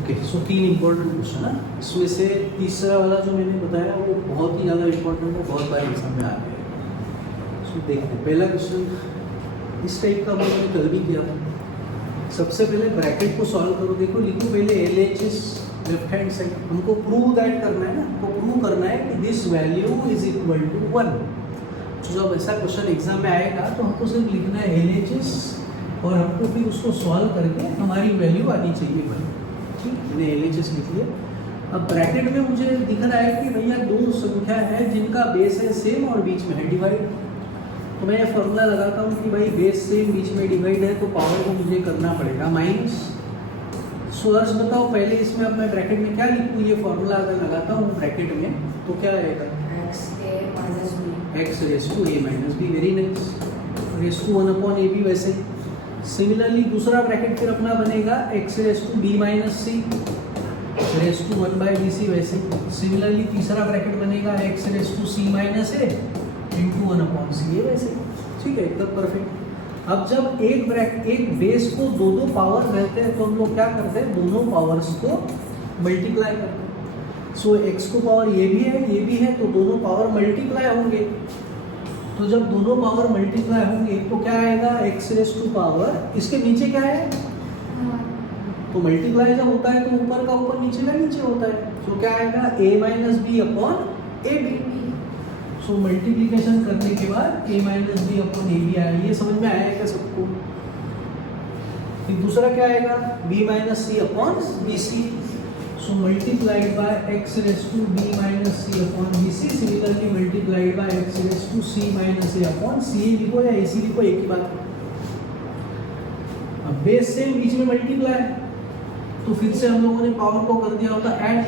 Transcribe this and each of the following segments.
Okay, सो 3 important question है इसमें से तीसरा वाला जो मैंने बताया वो बहुत ही ज़्यादा इंपॉर्टेंट है, बहुत बार एग्जाम में आ गया है। सो देखते हैं पहला क्वेश्चन इस टाइप का मैंने कल भी किया था। सबसे पहले ब्रैकेट को सॉल्व करो, देखो लिखो पहले LHS लेफ्ट हैंड साइड, हमको प्रूव दैट करना है ना, हमको प्रूव करना है कि this value is equal to 1। तो जब ऐसा क्वेश्चन एग्जाम में आएगा तो हमको सिर्फ लिखना है LHS और हमको फिर उसको सॉल्व करके हमारी वैल्यू आनी चाहिए भाई। ठीक, मैंने LHS लिख लिया। अब ब्रैकेट में मुझे दिख रहा है कि भैया दो संख्या है जिनका बेस है सेम और बीच में है डिवाइड। तो मैं ये फॉर्मूला लगाता हूँ कि भाई बेस सेम बीच में डिवाइड है तो पावर को मुझे करना पड़ेगा माइनस। सो अर्स बताओ पहले इसमें अब मैं ब्रैकेट में क्या लिखूँ, ये फॉर्मूला अगर लगाता हूँ ब्रैकेट में तो क्या आएगा x raise to a minus B, very nice, raise to 1/ab। वैसे सिमिलरली दूसरा ब्रैकेट फिर अपना बनेगा x raise to b minus C raise to 1/bc। वैसे सिमिलरली तीसरा ब्रैकेट बनेगा x raise to c minus a into 1/ca। वैसे ठीक है, एकदम परफेक्ट। अब जब एक बेस को दो पावर रहते हैं तो हम लोग क्या करते हैं, दोनों पावर्स को मल्टीप्लाई करते हैं। सो x को पावर ये भी है तो दोनों पावर मल्टीप्लाई होंगे। तो जब दोनों पावर मल्टीप्लाई होंगे तो क्या आएगा, x रेस टू पावर, इसके नीचे क्या है तो मल्टीप्लाई जब होता है तो ऊपर का ऊपर नीचे का नीचे होता है, तो क्या आएगा a minus B upon A B. So multiplication करने के बाद a minus B upon A B आया। ये समझ में आया क्या सबको? फिर दूसरा क्या आएगा, b minus C upon B c. So multiplied by x raise to b minus C upon B c, similarly multiplied by x raise to c minus a upon c. लिखो या ac लिखो, एक ही बात है। अब बेस सेम बीच में multiply तो फिर से हम लोगों ने पावर को कर दिया होता add.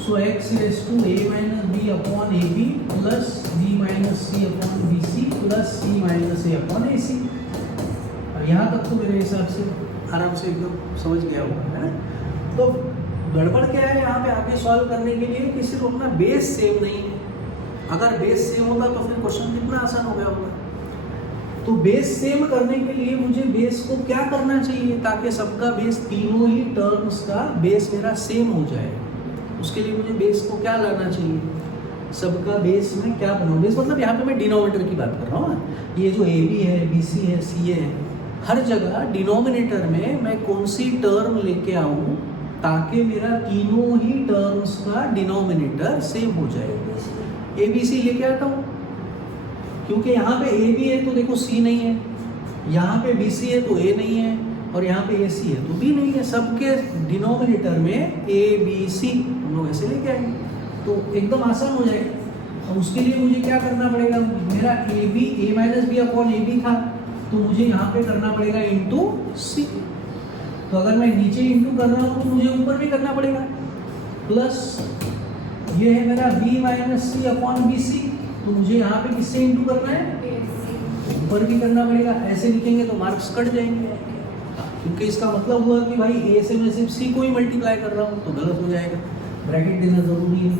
So x raise to a minus b upon A B plus b minus C upon B C plus c minus a upon A C. और यहाँ तक तो मेरे हिसाब से आराम से एकदम समझ गया होगा, है ना? तो गड़बड़ क्या है यहाँ पे आगे सॉल्व करने के लिए कि सिर्फ अपना बेस सेम नहीं है। अगर बेस सेम होता तो फिर क्वेश्चन कितना आसान हो गया होगा। तो बेस सेम करने के लिए मुझे बेस को क्या करना चाहिए ताकि सबका बेस, तीनों ही टर्म्स का बेस मेरा सेम हो जाए। उसके लिए मुझे बेस को क्या लाना चाहिए, सबका बेस में क्या बनाऊँ। बेस मतलब यहाँ पे मैं डिनोमिनेटर की बात कर रहा हूँ ना। ये जो ए बी है, बी सी है, सी है, हर जगह डिनोमिनेटर में मैं कौन सी टर्म लेके आऊँ ताकि मेरा तीनों ही टर्म्स का डिनोमिनेटर सेम हो जाए। ए बी सी लेके आता हूँ क्योंकि यहाँ पे ए बी है तो देखो सी नहीं है, यहाँ पे बी सी है तो ए नहीं है, और यहाँ पे ए सी है तो बी नहीं है। सबके डिनोमिनेटर में ए बी सी हम लोग ऐसे लेके आएंगे तो एकदम आसान हो जाएगा। और उसके लिए मुझे क्या करना पड़ेगा, मेरा A B A minus B upon A B था तो मुझे यहाँ पे करना पड़ेगा इंटू सी। तो अगर मैं नीचे इंटू कर रहा हूँ तो मुझे ऊपर भी करना पड़ेगा। प्लस ये है मेरा b माइनस सी अपॉन बी सी, तो मुझे यहाँ पे किससे इंटू करना है, ऊपर भी करना पड़ेगा। ऐसे लिखेंगे तो मार्क्स कट जाएंगे क्योंकि इसका मतलब हुआ कि भाई a से मैं सिर्फ c को ही मल्टीप्लाई कर रहा हूँ तो गलत हो जाएगा, ब्रैकेट देना जरूरी है।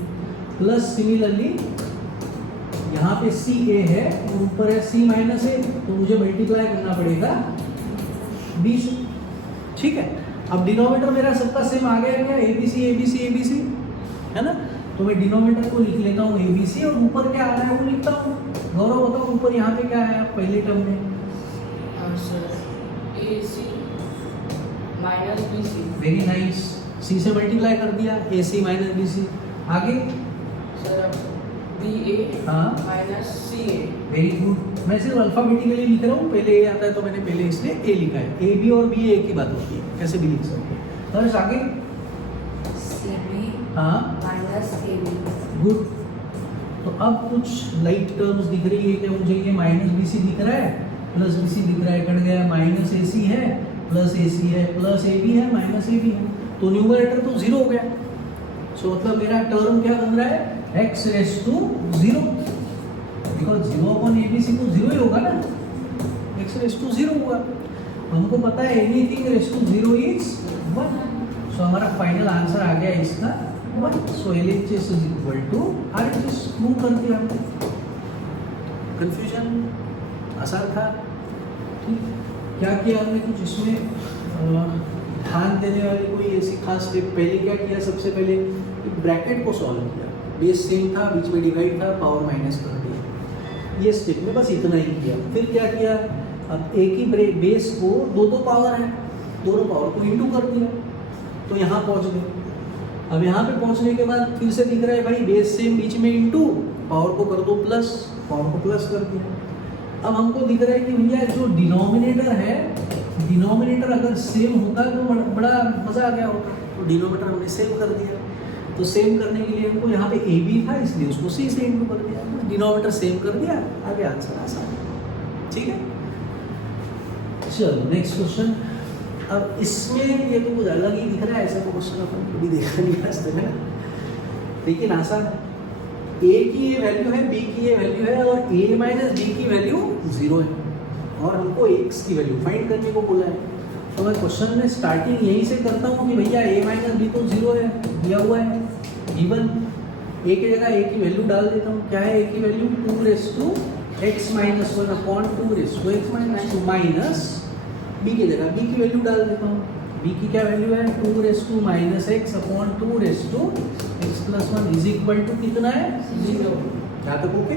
प्लस सिमिलरली यहाँ पे सी ए है और ऊपर है c माइनस ए, तो मुझे मल्टीप्लाई करना पड़ेगा b से। ठीक है, अब डिनोमिनेटर मेरा सबका सेम आ गया क्या, A B C A B C A B C, है ना? तो मैं डिनोमिनेटर को लिख लेता हूँ ए बी सी और ऊपर क्या आ रहा है वो लिखता हूँ। गौरव बताओ ऊपर यहाँ पे क्या है पहले टर्म में, A C minus B C. Very nice, C से मल्टीप्लाई कर दिया, ए सी माइनस बी सी। आगे सर बी ए हाँ minus C A. Very good. मैं सिर्फ अल्फाबेटिकली लिख रहा हूँ, पहले ए आता है तो मैंने पहले इसलिए ए लिखा है। ए बी और बी एक ही बात होती है, कैसे भी लिख सकते हैं। और आगे सी बी हाँ माइनस ए बी। गुड। तो अब कुछ लाइट टर्म्स दिख रही है कि मुझे ये माइनस बी सी दिख रहा है, प्लस बी सी दिख रहा है, कट गया। माइनस ए सी है, प्लस ए सी है, प्लस ए बी है, माइनस ए बी है, तो न्यूमरेटर तो जीरो हो गया। सो मतलब मेरा टर्म क्या बन रहा है, x raise to zero, because zero upon A B C तो जीरो ही होगा ना, x रेस टू जीरो हुआ। हमको पता है anything raise to zero is 1। So हमारा फाइनल आंसर आ गया इसका 1। So LHS is equal to RHS। Prove कर दिया हमने। कंफ्यूजन आसान था, ठीक। क्या किया हमने कुछ इसमें ध्यान देने वाली कोई ऐसी खास टिप, पहले क्या किया, सबसे पहले ब्रैकेट को सॉल्व किया, बेस सेम था, बीच में डिवाइड था, पावर माइनस कर दिया, ये स्टेप में बस इतना ही किया। फिर क्या किया, अब एक ही बेस को दो पावर है, दोनों पावर को इंटू कर दिया, तो यहाँ पहुँच गए। अब यहाँ पे पहुँचने के बाद फिर से दिख रहा है भाई बेस सेम, बीच में इंटू, पावर को कर दो प्लस, पावर को प्लस कर दिया। अब हमको दिख रहा है कि भैया जो डिनोमिनेटर है, डिनोमिनेटर अगर सेम होता तो बड़ा मज़ा आ गया होता, तो डिनोमिनेटर हमने सेम कर दिया। तो सेम करने के लिए हमको यहाँ पे ए बी था, इसलिए उसको सी से इंटू कर दिया, डिनोमिनेटर सेम कर दिया, आगे आंसर आसान। ठीक है, चलो नेक्स्ट क्वेश्चन। अब इसमें ये तो कुछ अलग ही दिख रहा है, ऐसा तो क्वेश्चन अपन कभी देखा नहीं आज तक है, लेकिन आसान है। ए की ये वैल्यू है, बी की ये वैल्यू है, और ए माइनस बी की वैल्यू 0 है, और हमको एक्स की वैल्यू फाइंड करने को बोला है। तो मैं क्वेश्चन में स्टार्टिंग यहीं से करता हूँ कि भैया ए माइनस बी तो 0 है, दिया हुआ है, गिवन। ए की जगह ए की वैल्यू डाल देता हूँ, क्या है ए की वैल्यू, 2x minus 1 upon 2x minus 2 minus B की जगह बी की वैल्यू डाल देता हूँ, बी की क्या वैल्यू है, 2 minus X upon 2 x plus 1 is equal to कितना है, 0। क्या तक ओके?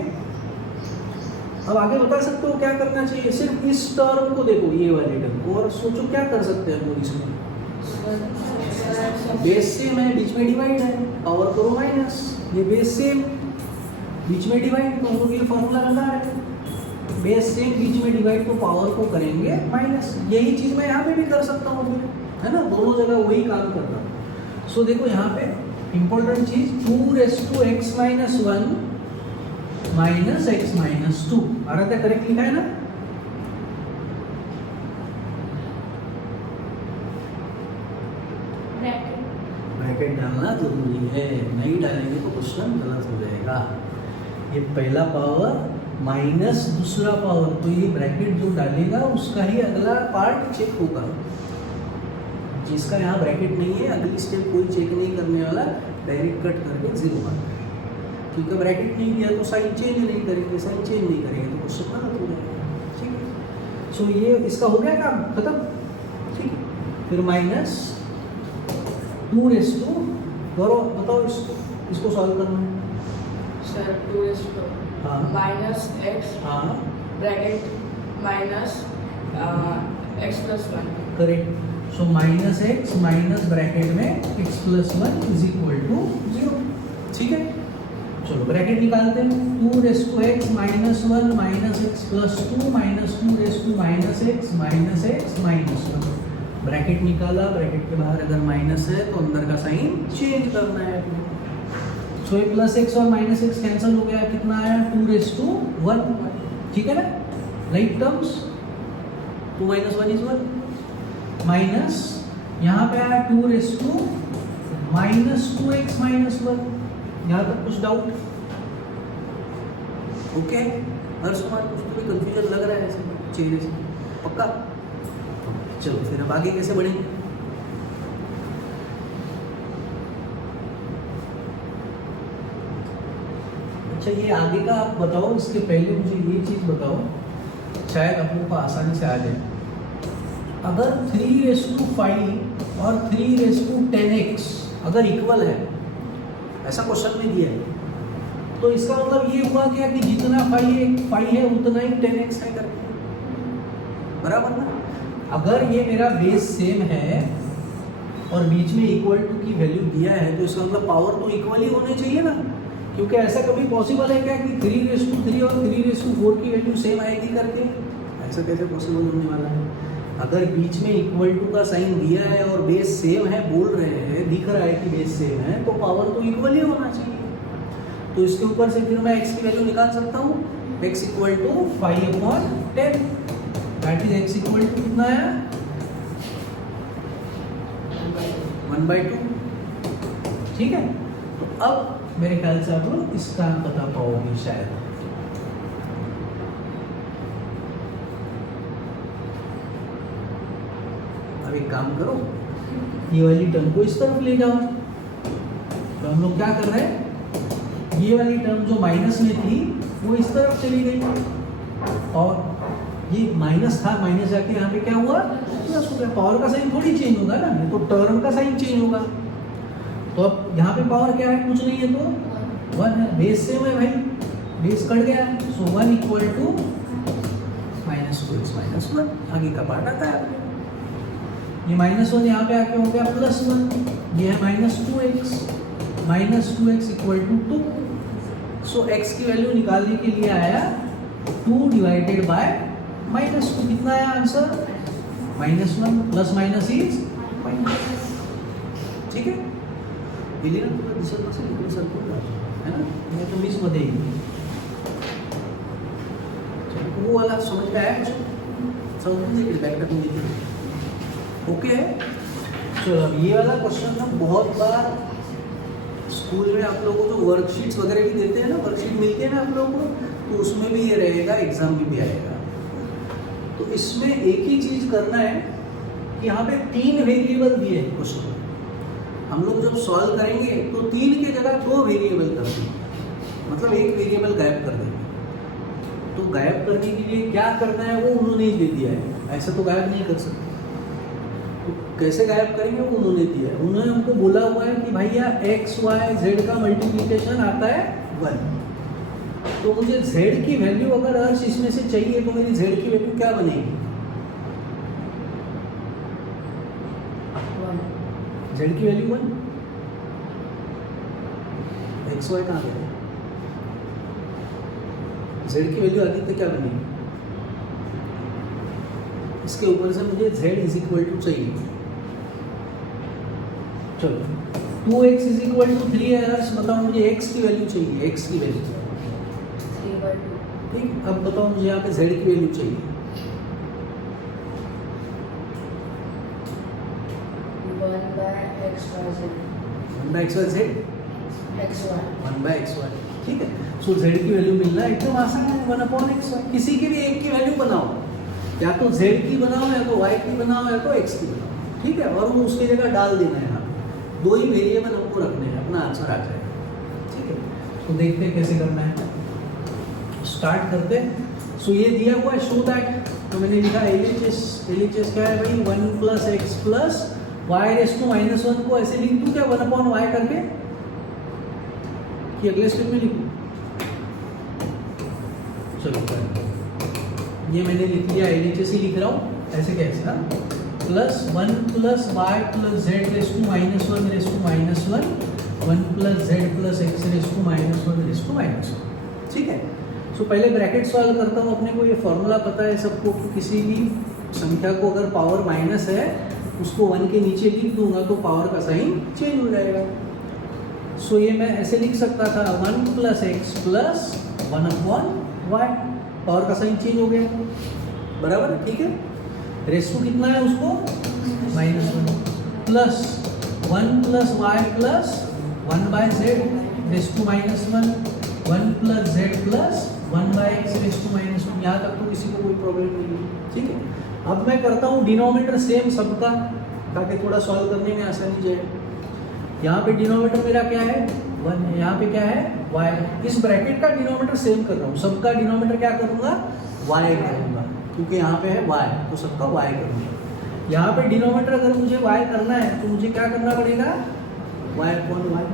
अब आगे बता सकते हो क्या करना चाहिए, सिर्फ इस टर्म को देखो, ये वाले टर्म को, और सोचो क्या कर सकते हैं हम इसमें। बेस सेम है, बीच में डिवाइड है, पावर करो माइनस, ये बेस सेम बीच में डिवाइड, तो हम लोग ये फॉर्मूला लगा है, बेस सेम बीच में डिवाइड, तो पावर को करेंगे माइनस। यही चीज मैं यहाँ पे भी कर सकता हूँ फिर, है ना, दोनों जगह वही काम कर रहा हूँ। सो देखो यहाँ पे इंपॉर्टेंट चीज, 2x minus 1 minus x minus 2 आ रहा था, करेक्ट लिखा है ना। ब्रैकेट डालना जरूरी है, नहीं डालेंगे तो क्वेश्चन गलत हो जाएगा। ये पहला पावर माइनस दूसरा पावर, तो ये ब्रैकेट जो डालेगा उसका ही अगला पार्ट चेक होगा। जिसका यहाँ ब्रैकेट नहीं है, अगली स्टेप कोई चेक नहीं करने वाला, डायरेक्ट कट करके 0 मार्क। ठीक है, ब्रैकेट नहीं दिया तो साइन चेंज नहीं करेंगे, साइन चेंज नहीं करेंगे तो क्वेश्चन गलत हो जाएगा। ठीक है, सो ये इसका हो गया काम खत्म। ठीक है, फिर माइनस 2 करो, बताओ इसको सॉल्व करना है। सर 2 माइनस एक्स, हाँ bracket minus x plus 1, correct. So minus x minus bracket में x plus 1 is equal to 0। ठीक है, चलो ब्रैकेट निकालते हैं, 2x minus 1 minus x plus 2 minus 2 minus x minus 1। Bracket निकाला, ब्रैकेट के बाहर अगर माइनस है तो अंदर का साइन चेंज करना है अपने। सो ये प्लस एक्स और माइनस एक्स कैंसिल हो गया, कितना आया 2:1। ठीक है ना, right terms, 2 minus 1 is 1 minus यहाँ पे आया 2 माइनस 2x माइनस 1। यहाँ तक कुछ डाउट? ओके, हर्ष कुमार कुछ तो भी कंफ्यूजन लग रहा है ऐसे चेहरे से, पक्का? चलो फिर अब आगे कैसे बढ़ेंगे? अच्छा, ये आगे का आप बताओ, इसके पहले मुझे ये चीज़ बताओ, शायद आप लोगों को आसानी से आ जाए। अगर 3:5 और 3:10x अगर इक्वल है, ऐसा क्वेश्चन में दिया है, तो इसका मतलब ये हुआ क्या कि जितना फाई है उतना ही 10x है करके, बराबर ना। अगर ये मेरा बेस सेम है और बीच में इक्वल टू की वैल्यू दिया है, तो इसका मतलब पावर तो इक्वल ही होने चाहिए ना, क्योंकि ऐसा कभी पॉसिबल है क्या कि 3:3 और 3:4 की वैल्यू सेम आएगी करके? ऐसा कैसे पॉसिबल होने वाला है? अगर बीच में इक्वल टू का साइन दिया है और बेस सेम है, बोल रहे हैं, दिख रहा है कि बेस सेम है, तो पावर तो इक्वल ही होना चाहिए। तो इसके ऊपर से फिर मैं x की वैल्यू निकाल सकता हूँ, x equal to 5/10, that is x equal to कितना आया, 1/2। ठीक है, तो अब मेरे ख्याल से आप लोग इसका बता पाओगे शायद। अब एक काम करो, ये वाली टर्म को इस तरफ ले जाओ। तो हम लोग क्या कर रहे हैं, ये वाली टर्म जो माइनस में थी वो इस तरफ चली गई, और ये माइनस था, माइनस जाके यहाँ पे क्या हुआ प्लस हो गया, पावर का साइन थोड़ी चेंज होगा ना, ये तो टर्म का साइन चेंज होगा। तो अब यहाँ पे पावर क्या है, कुछ नहीं है तो 1 है, बेस सेम है भाई, बेस कट गया, सो 1 इक्वल टू -2x - 1, आगे का पार्ट आता है आपको। ये -1 यहाँ पे आके हो गया +1, ये है -2x, -2x equal to 2। So x की वैल्यू निकालने के लिए आया 2 डिवाइडेड बाय -2, कितना आया answer, -1 plus minus is minus, ठीक है। दिली ना तुला दिसत नसेल इकडे सरकून है ना, मैं तो मिस मध्ये येईल। चलो वो वाला समझ में आया मुझे, समझ में बैक करने दीजिए, ओके है। चलो अब ये वाला क्वेश्चन ना बहुत बार स्कूल में आप लोगों को जो वर्कशीट्स वगैरह भी देते हैं ना, वर्कशीट मिलती है ना आप लोगों को, तो उसमें भी ये रहेगा, एग्जाम में भी आएगा। तो इसमें एक ही चीज करना है कि यहाँ पे 3 वेरिएबल दिए हैं क्वेश्चन में, हम लोग जब सॉल्व करेंगे तो 3 की जगह 2 वेरिएबल कर देंगे, मतलब एक वेरिएबल गायब कर देंगे। तो गायब करने के लिए क्या करना है वो उन्होंने ही दे दिया है, ऐसे तो गायब नहीं कर सकते। तो कैसे गायब करेंगे वो उन्होंने दिया है, उन्होंने हमको बोला हुआ है कि भैया x y z का मल्टीप्लिकेशन आता है 1। तो मुझे z की वैल्यू अगर अर्श इसमें से चाहिए तो मेरी z की वैल्यू क्या बनेगी, z की वैल्यू 1, x y कहाँ गए, z की वैल्यू आती तो क्या बनेगी, इसके ऊपर से मुझे z इज इक्वल टू चाहिए। चलो 2x इज इक्वल टू 3 है अर्श, बताओ मुझे x की वैल्यू चाहिए, x की वैल्यू, ठीक। अब बताओ मुझे यहाँ पे z की वैल्यू चाहिए, 1/xyz, ठीक है। सो z की वैल्यू मिलना एकदम आसान है, 1/xy। किसी की भी एक की वैल्यू बनाओ, या तो z की बनाओ, या तो y की बनाओ, या तो x की बनाओ, ठीक है, और वो उसकी जगह डाल देना है। यहाँ पे 2 ही वेरिएबल हमको रखने हैं, अपना आंसर आ जाएगा, ठीक है। तो देखते हैं कैसे करना है, स्टार्ट करते हैं। सो ये दिया हुआ है शो दैट, तो मैंने लिखा LHS क्या है भाई, 1 + x + y⁻⁻1 को ऐसे लिख दूं क्या 1/y करके, कि अगले स्टेप में लिखूं, चलो ये मैंने लिख लिया, LHS ही लिख रहा हूँ, ऐसे कैसे ना, +1 + y + z⁻⁻1 1 + z + x⁻⁻1 ठीक है। सो पहले ब्रैकेट सॉल्व करता हूँ, अपने को ये फॉर्मूला पता है सबको कि किसी भी संख्या को अगर पावर माइनस है उसको 1 के नीचे लिख दूंगा तो पावर का साइन चेंज हो जाएगा। सो ये मैं ऐसे लिख सकता था 1 + x + 1/y, पावर का साइन चेंज हो गया, बराबर, ठीक है। रेशो कितना है उसको, -1 plus 1 + y + 1/z⁻⁻1 1 + z + 1/x⁻⁻1, यहाँ तक तो किसी को कोई प्रॉब्लम नहीं है, ठीक है। अब मैं करता हूँ डिनोमिनेटर सेम सबका, ताकि थोड़ा सॉल्व करने में आसानी जाए। यहाँ पे डिनोमिनेटर मेरा क्या है, 1 है, यहाँ पे क्या है, y। इस ब्रैकेट का डिनोमिनेटर सेम कर रहा हूँ, सबका डिनोमिनेटर क्या करूँगा, y करूँगा, क्योंकि यहाँ पे है y, तो सबका y करूँगा। यहाँ पे डिनोमिनेटर अगर मुझे y करना है तो मुझे क्या करना पड़ेगा, y/y,